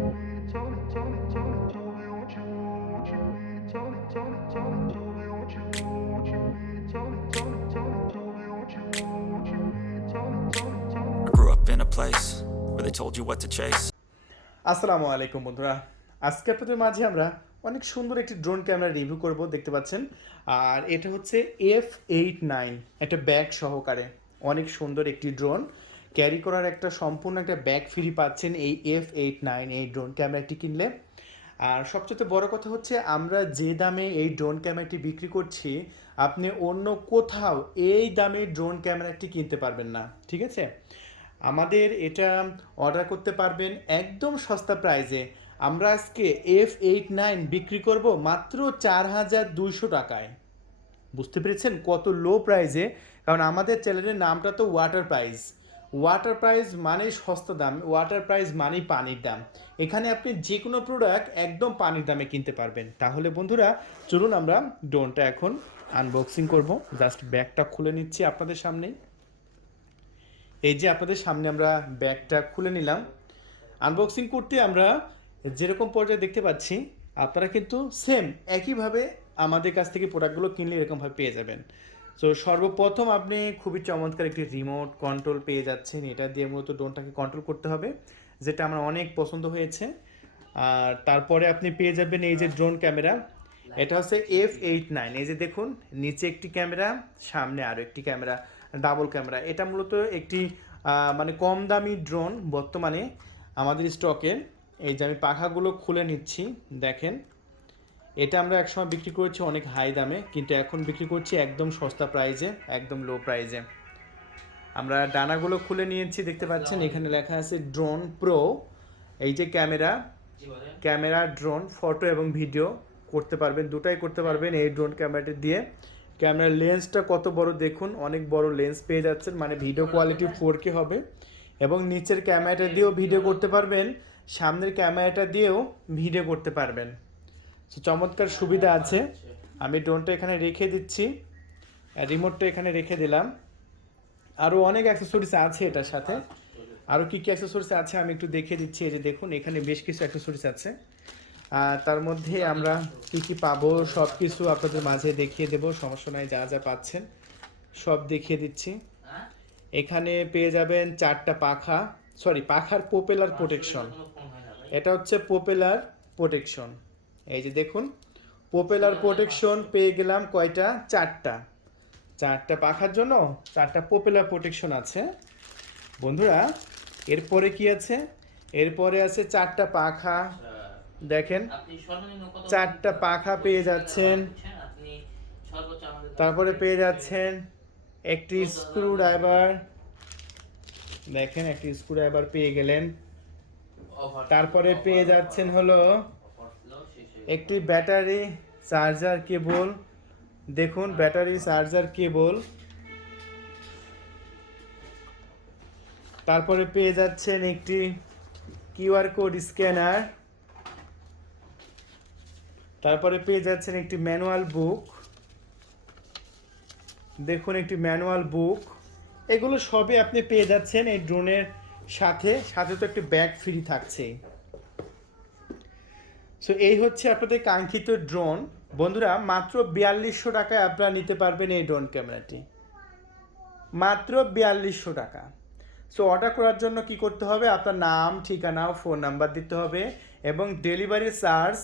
I grew up in a place where they told you what to chase. আসসালামু আলাইকুম বন্ধুরা, আজকে আপনাদের মাঝে আমরা অনেক সুন্দর একটি ড্রোন ক্যামেরা রিভিউ করব, দেখতে পাচ্ছেন। আর এটা হচ্ছে F89, একটা ব্যাগ সহকারে অনেক সুন্দর একটি ড্রোন ক্যারি করার একটা সম্পূর্ণ একটা ব্যাগ ফ্রি পাচ্ছেন এই F89 এই ড্রোন ক্যামেরাটি কিনলে। আর সবচেয়ে বড় কথা হচ্ছে আমরা যে দামে এই ড্রোন ক্যামেরাটি বিক্রি করছি, আপনি অন্য কোথাও এই দামে ড্রোন ক্যামেরাটি কিনতে পারবেন না, ঠিক আছে। আমাদের এটা অর্ডার করতে পারবেন একদম সস্তা প্রাইজে। আমরা আজকে F89 বিক্রি করব মাত্র 4,200 টাকায়। বুঝতে পেরেছেন কত লো প্রাইজে, কারণ আমাদের চ্যানেলের নামটা তো ওয়াটার প্রাইস। ওয়াটার প্রাইস মানেই সস্তা দাম, ওয়াটার প্রাইস মানেই পানির দাম। এখানে আপনি যে কোনো প্রোডাক্ট একদম পানির দামে কিনতে পারবেন। তাহলে বন্ধুরা চলুন আমরা ড্রোনটা এখন আনবক্সিং করব। জাস্ট ব্যাগটা খুলে নিচ্ছি আপনাদের সামনেই। এই যে আপনাদের সামনে আমরা ব্যাগটা খুলে নিলাম। আনবক্সিং করতে আমরা যেরকম পর্যায়ে দেখতে পাচ্ছি, আপনারা কিন্তু সেম একইভাবে আমাদের কাছ থেকে প্রোডাক্টগুলো কিনলে এরকমভাবে পেয়ে যাবেন। তো সর্বপ্রথম আপনি খুবই চমৎকার একটি রিমোট কন্ট্রোল পেয়ে যাচ্ছেন। এটা দিয়ে মূলত ড্রোনটাকে কন্ট্রোল করতে হবে, যেটা আমার অনেক পছন্দ হয়েছে। আর তারপরে আপনি পেয়ে যাবেন এই যে ড্রোন ক্যামেরা, এটা হচ্ছে F89। এই যে দেখুন, নিচে একটি ক্যামেরা, সামনে আরও একটি ক্যামেরা, ডাবল ক্যামেরা। এটা মূলত একটি মানে কম দামি ড্রোন বর্তমানে আমাদের স্টকে। এই যে আমি পাখাগুলো খুলে নিচ্ছি, দেখেন। এটা আমরা একসময় বিক্রি করেছি অনেক হাই দামে, কিন্তু এখন বিক্রি করছি একদম সস্তা প্রাইজে, একদম লো প্রাইজে। আমরা ডানাগুলো খুলে নিয়েছি, দেখতে পাচ্ছেন এখানে লেখা আছে ড্রোন প্রো। এই যে ক্যামেরা, ক্যামেরা ড্রোন ফটো এবং ভিডিও করতে পারবেন, দুটাই করতে পারবেন এই ড্রোন ক্যামেরাটি দিয়ে। ক্যামেরার লেন্সটা কত বড় দেখুন, অনেক বড় লেন্স পেয়ে যাচ্ছেন, মানে ভিডিও কোয়ালিটি 4K হবে। এবং নিচের ক্যামেরাটা দিয়েও ভিডিও করতে পারবেন, সামনের ক্যামেরাটা দিয়েও ভিডিও করতে পারবেন। সো চমৎকার সুবিধা আছে। আমি ড্রোনটা এখানে রেখে দিচ্ছি, রিমোটটা এখানে রেখে দিলাম। আরও অনেক অ্যাক্সেসরিজ আছে এটার সাথে। আরও কী কী অ্যাক্সেসরিজ আছে আমি একটু দেখিয়ে দিচ্ছি। এই যে দেখুন, এখানে বেশ কিছু অ্যাক্সেসরিজ আছে। তার মধ্যে আমরা কী কী পাবো সব কিছু আপনাদের মাঝে দেখিয়ে দেবো, সমস্যা নাই। যা যা পাচ্ছেন সব দেখিয়ে দিচ্ছি। এখানে পেয়ে যাবেন 4টা পাখা, সরি পাখার প্রোপেলার প্রোটেকশন। এটা হচ্ছে প্রোপেলার প্রোটেকশন। এই যে দেখুন, প্রোপেলার প্রোটেকশন পেয়ে গেলাম কয়টা, 4টা। 4টা পাখার জন্য 4টা প্রোপেলার প্রোটেকশন আছে বন্ধুরা। এরপরে কি আছে, এরপরে আছে 4টা পাখা। দেখেন 4টা পাখা পেয়ে যাচ্ছেন। তারপরে পেয়ে যাচ্ছেন একটি স্ক্রু ড্রাইভার, দেখেন একটি স্ক্রু ড্রাইভার পেয়ে গেলেন। তারপরে পেয়ে যাচ্ছেন হলো একটি ব্যাটারি চার্জার কেবল, দেখুন ব্যাটারি চার্জার কেবল। তারপরে পেয়ে যাচ্ছেন একটি কিউআর কোড স্ক্যানার। তারপরে পেয়ে যাচ্ছেন একটি ম্যানুয়াল বুক, দেখুন একটি ম্যানুয়াল বুক। এগুলো সবই আপনি পেয়ে যাচ্ছেন এই ড্রোনের সাথে, সাথে তো একটি ব্যাগ ফ্রি থাকছে। সো এই হচ্ছে আপনাদের কাঙ্ক্ষিত ড্রোন বন্ধুরা। মাত্র 4200 টাকায় আপনারা নিতে পারবেন এই ড্রোন ক্যামেরাটি, মাত্র 4200 টাকা। সো অর্ডার করার জন্য কি করতে হবে, আপনার নাম, ঠিকানা, ফোন নাম্বার দিতে হবে এবং ডেলিভারি চার্জ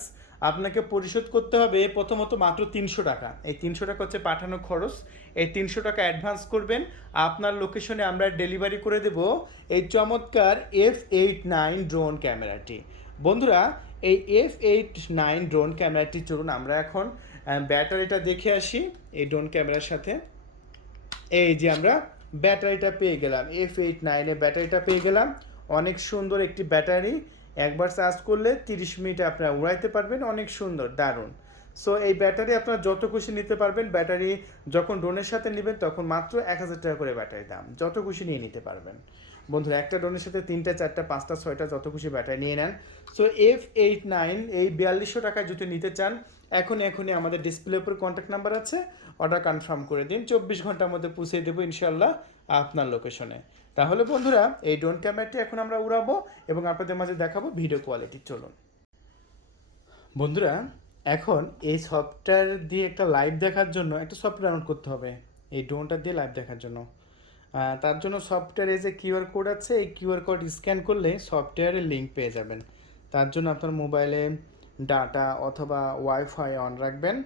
আপনাকে পরিশোধ করতে হবে প্রথমত মাত্র 300 টাকা। এই 300 টাকা হচ্ছে পাঠানো খরচ। এই 300 টাকা অ্যাডভান্স করবেন, আপনার লোকেশনে আমরা ডেলিভারি করে দেব এই চমৎকার F89 ড্রোন ক্যামেরাটি। বন্ধুরা এই F89 ড্রোন ক্যামেরাটি, চলুন আমরা এখন ব্যাটারিটা দেখে আসি এই ড্রোন ক্যামেরার সাথে। এই যে আমরা ব্যাটারিটা পেয়ে গেলাম, F89 এর ব্যাটারিটা পেয়ে গেলাম। অনেক সুন্দর একটি ব্যাটারি, একবার চার্জ করলে 30 মিনিটে আপনারা উড়াইতে পারবেন, অনেক সুন্দর, দারুণ। সো এই ব্যাটারি আপনারা যত খুশি নিতে পারবেন। ব্যাটারি যখন ড্রোনের সাথে নেবেন তখন মাত্র 1000 টাকা করে ব্যাটারি দাম, যত খুশি নিয়ে নিতে পারবেন বন্ধুরা। একটা ড্রোনের সাথে 3টা 4টা 5টা 6টা যত খুশি ব্যাটারি নিয়ে নেন। সো F89 এই 4200 টাকায় যদি নিতে চান, এখনই আমাদের ডিসপ্লের উপর কন্ট্যাক্ট নাম্বার আছে, অর্ডার কনফার্ম করে দিন। 24 ঘন্টার মধ্যে পৌঁছে দেবো ইনশাল্লাহ আপনার লোকেশনে। তাহলে বন্ধুরা এই ড্রোন ক্যামেরাটি এখন আমরা উড়াবো এবং আপনাদের মাঝে দেখাবো ভিডিও কোয়ালিটি। চলুন বন্ধুরা, এখন এই সফটওয়্যার দিয়ে একটা লাইভ দেখার জন্য একটা সফটওয়্যার ডাউনলোড করতে হবে এই ড্রোনটা দিয়ে লাইভ দেখার জন্য। তার জন্য সফটওয়্যারে যে কিউআর কোড আছে, এই কিউআর কোড স্ক্যান করলে সফটওয়্যারের লিঙ্ক পেয়ে যাবেন। তার জন্য আপনার মোবাইলে ডাটা অথবা ওয়াইফাই অন রাখবেন।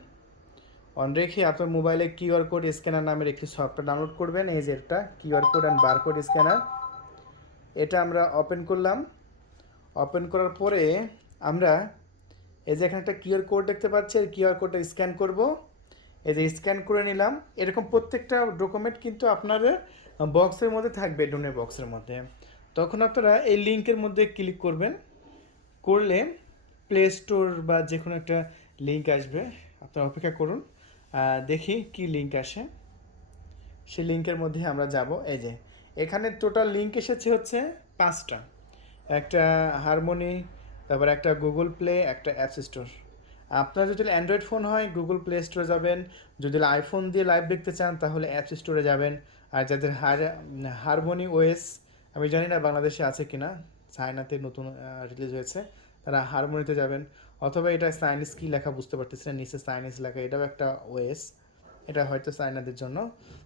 অন রেখে আপনার মোবাইলে কিউআর কোড স্ক্যানার নামের একটি সফটওয়্যার ডাউনলোড করবেন। এই যে এটা QR code and barcode scanner, এটা আমরা ওপেন করলাম। ওপেন করার পরে আমরা এই যে এখানে একটা কিউআর কোড দেখতে পাচ্ছি, এই কিউআর কোডটা স্ক্যান করব। এই যে স্ক্যান করে নিলাম। এরকম প্রত্যেকটা ডকুমেন্ট কিন্তু আপনাদের বক্সের মধ্যে থাকবে, ডোনের বক্সের মধ্যে। তখন আপনারা এই লিঙ্কের মধ্যে ক্লিক করবেন। করলে প্লে স্টোর বা যে কোনো একটা লিঙ্ক আসবে, আপনারা অপেক্ষা করুন, দেখি কি লিঙ্ক আসে। সেই লিঙ্কের মধ্যে আমরা যাব। এই যে এখানে টোটাল লিঙ্ক এসেছে হচ্ছে 5টা। একটা হারমোনি, তারপর একটা গুগল প্লে, একটা অ্যাপস স্টোর। আপনার যদি অ্যান্ড্রয়েড ফোন হয় গুগল প্লে স্টোরে যাবেন, যদি আইফোন দিয়ে লাইভ দেখতে চান তাহলে অ্যাপস স্টোরে যাবেন। আর যাদের হারমোনি ওএস, আমি জানি না বাংলাদেশে আছে কি না, চায়নাতে নতুন রিলিজ হয়েছে, তারা হারমোনিতে যাবেন। অথবা এটা চাইনিজ কী লেখা বুঝতে পারতেছি না, নিচে চাইনিজ লেখা, এটাও একটা ওএস, এটা হয়তো চায়নাদের জন্য।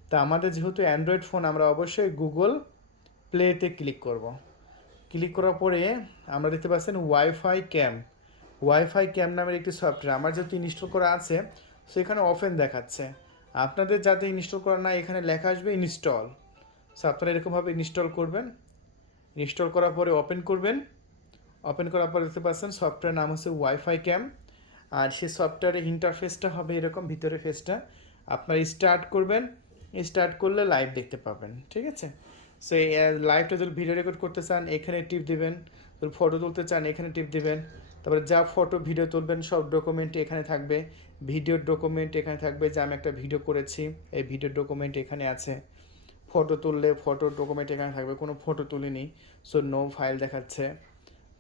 তা আমাদের যেহেতু অ্যান্ড্রয়েড ফোন, আমরা অবশ্যই গুগল প্লেতে ক্লিক করব। ক্লিক করার পরে আমরা দেখতে পাচ্ছেন ওয়াইফাই ক্যাম নামের একটি সফটওয়্যার আমার যেহেতু ইনস্টল করা আছে, সেখানে ওপেন দেখাচ্ছে। আপনাদের যাতে ইনস্টল করা না, এখানে লেখা আসবে ইনস্টল। সো আপনারা এরকমভাবে ইনস্টল করবেন। ইনস্টল করার পরে ওপেন করবেন। ওপেন করার পরে দেখতে পাচ্ছেন সফটওয়্যার নাম হচ্ছে ওয়াইফাই ক্যাম। আর সেই সফটওয়্যারের ইন্টারফেসটা হবে এরকম, ভিতরে ফেসটা আপনারা স্টার্ট করবেন। স্টার্ট করলে লাইভ দেখতে পাবেন, ঠিক আছে। সো এই লাইভটা যদি ভিডিও রেকর্ড করতে চান এখানে টিপ দিবেন, যদি ফটো তুলতে চান এখানে টিপ দিবেন। তারপরে যা ফটো ভিডিও তুলবেন সব ডকুমেন্ট এখানে থাকবে। ভিডিওর ডকুমেন্ট এখানে থাকবে, যে আমি একটা ভিডিও করেছি এই ভিডিওর ডকুমেন্ট এখানে আছে। ফটো তুললে ফটো ডকুমেন্ট এখানে থাকবে, কোনো ফটো তুলিনি, সো নো ফাইল দেখাচ্ছে।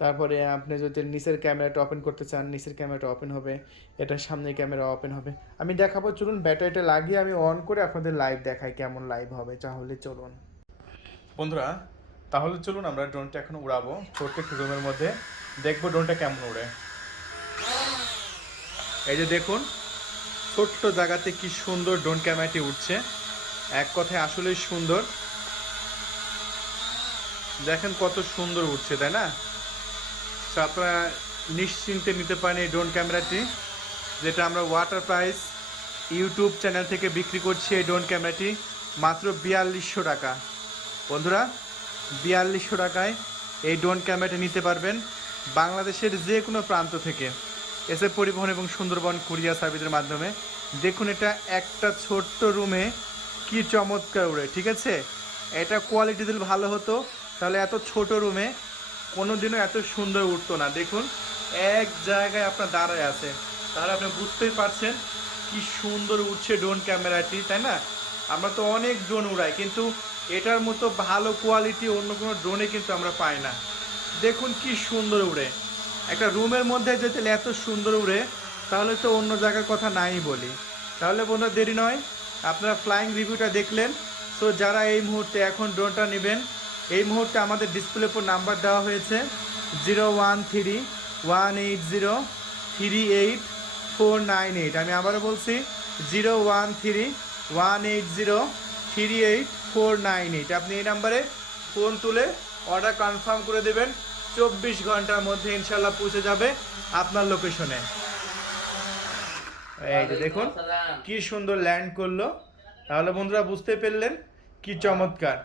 তারপরে আপনি যদি নিচের ক্যামেরাটা ওপেন করতে চান নিচের ক্যামেরাটা ওপেন হবে, এটার সামনে ক্যামেরা ওপেন হবে। আমি দেখাবো, চলুন ব্যাটারিটা লাগিয়ে আমি অন করে আপনাদের লাইভ দেখাই কেমন লাইভ হবে। তাহলে চলুন বন্ধুরা, তাহলে চলুন আমরা ড্রোনটা এখন উড়াবো ছোট্ট একটু রুমের মধ্যে, দেখবো ড্রোনটা কেমন উড়ে। এই যে দেখুন ছোট্ট জায়গাতে কি সুন্দর ড্রোন ক্যামেরাটি উঠছে, এক কথায় আসলেই সুন্দর। দেখেন কত সুন্দর উঠছে, তাই না? তো আপনারা নিশ্চিন্তে নিতে পারেন এই ড্রোন ক্যামেরাটি, যেটা আমরা ওয়াটার প্রাইস ইউটিউব চ্যানেল থেকে বিক্রি করছি। এই ড্রোন ক্যামেরাটি মাত্র 4200 টাকা। বন্ধুরা 4200 টাকায় এই ড্রোন ক্যামেরাটি নিতে পারবেন বাংলাদেশের যে কোনো প্রান্ত থেকে, এসে পরিবহন এবং সুন্দরবন কুরিয়ার সার্ভিসের মাধ্যমে। দেখুন এটা একটা ছোট্ট রুমে কি চমৎকার উড়ে, ঠিক আছে। এটা কোয়ালিটি দিলে ভালো হতো, তাহলে এত ছোট রুমে কোনো দিনও এত সুন্দর উঠতো না। দেখুন এক জায়গায় আপনার দাঁড়ায় আছে, তাহলে আপনি বুঝতেই পারছেন কি সুন্দর উঠছে ড্রোন ক্যামেরাটি, তাই না? আমরা তো অনেক ড্রোন উড়াই, কিন্তু এটার মতো ভালো কোয়ালিটি অন্য কোনো ড্রোনে কিন্তু আমরা পাই না। দেখুন কি সুন্দর উড়ে, একটা রুমের মধ্যে যদি এত সুন্দর উড়ে, তাহলে তো অন্য জায়গার কথা নাই বলি। তাহলে বন্ধুরা দেরি নয়, আপনারা ফ্লাইং রিভিউটা দেখলেন। সো যারা এই মুহূর্তে এখন ড্রোনটা নেবেন, এই মুহূর্তে আমাদের ডিসপ্লের উপর নাম্বার দেওয়া হয়েছে 0131803848। আমি আবারও বলছি 0131803848। আপনি এই নাম্বারে ফোন তুলে অর্ডার কনফার্ম করে দেবেন, 24 ঘন্টার মধ্যে ইনশাল্লাহ পৌঁছে যাবে আপনার লোকেশনে। এই যে দেখুন কি সুন্দর ল্যান্ড করলো। তাহলে বন্ধুরা বুঝতে পারলেন কি চমৎকার।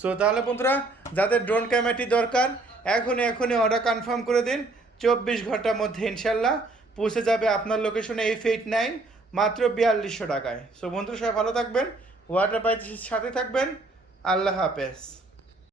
সো তাহলে বন্ধুরা যাদের ড্রোন ক্যামেরাটি দরকার এখনই অর্ডার কনফার্ম করে দিন, 24 ঘন্টার মধ্যে ইনশাল্লাহ পৌঁছে যাবে আপনার লোকেশনে F89 মাত্র 4200 টাকায়। সো বন্ধুরা সবাই ভালো থাকবেন, ওয়াটার বাইকের সাথে থাকবেন। আল্লাহ হাফেজ।